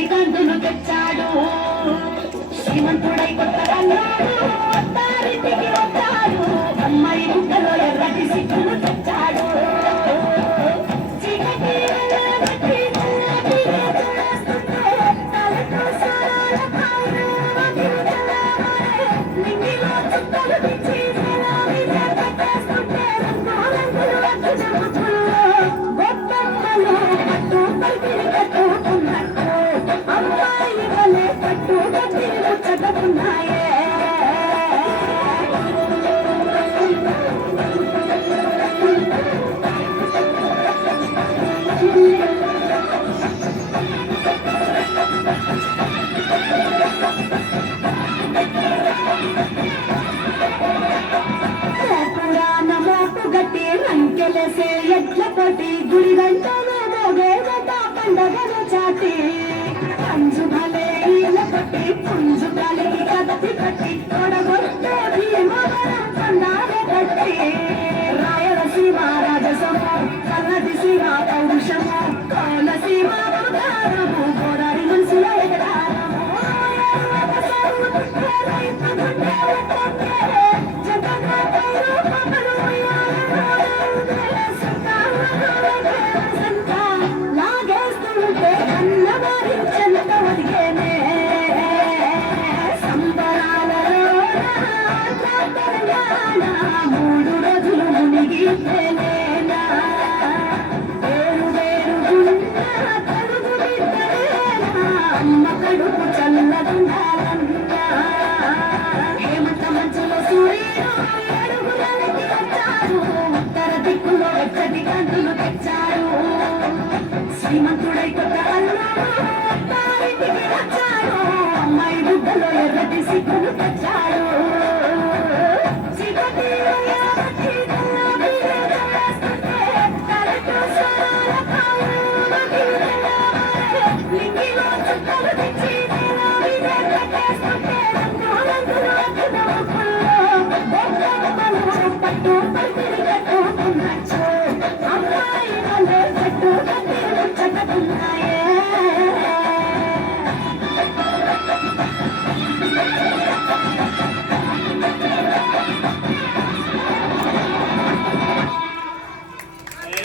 ఎర్రటి కందులు తెచ్చాడు. శ్రీమంతుడై కొత్త అన్నాడు, అత్తారింటికి వచ్చాడు. అమ్మాయి బుట్టలో ఎర్రటి సిక్కులు తెచ్చాడు. చీకటి వెలుగబట్టి చల్లటి చేస్తుంటే తలతో సారాల పైన మదిలో తెల్లవారే. నింగిలో చుక్కలు పిచ్చి వేలావి పెట్టేస్తుంటే రంగురంగులు అచ్చు జమ్ముకులు గొప్పమ్మలో పట్టు పల్పిని కట్టుకున్నట్టు అమ్మాయి వలె పట్టు గట్టిని ముచ్చటకున్నాయే. గట్టి రంకెలసే ఎట్ల కొట్టి గుడి గంటలో మోగేదట పండగను చాటి. పంజు భలే ఈల కొట్టి పుంజు కలిగి కత్తి కట్టి తొడగొట్టే భీమవరం పండాలే కట్టి. రాయలసీమ రాజసము, కన్నదిసీమ పౌరుషము, కోనసీమ అవతారము, గోదావరి మనుషుల ఎగరారము. లాగేస్తుంటే అన్నవారించంత ఒదిగేనే సంబరాలలో తెలంగాణ 3 రోజులు మునిగితేనేనా. వేరు వేరు గుండా కలుగు బిడ్డలేనా, అమ్మ కడుపు చల్లదుండాలన్నా. హేమంత మంచులో సూర్యుడు అడుగులకి వచ్చాడు. ఉత్తర దిక్కులో వెచ్చటి కందులు తెచ్చాడు. శ్రీమంతుడై కొత్త అన్నాడు, అత్తారింటికి వచ్చాడు. అమ్మాయి బుగ్గలో ఎర్రటి సిగ్గులు తెచ్చాడు.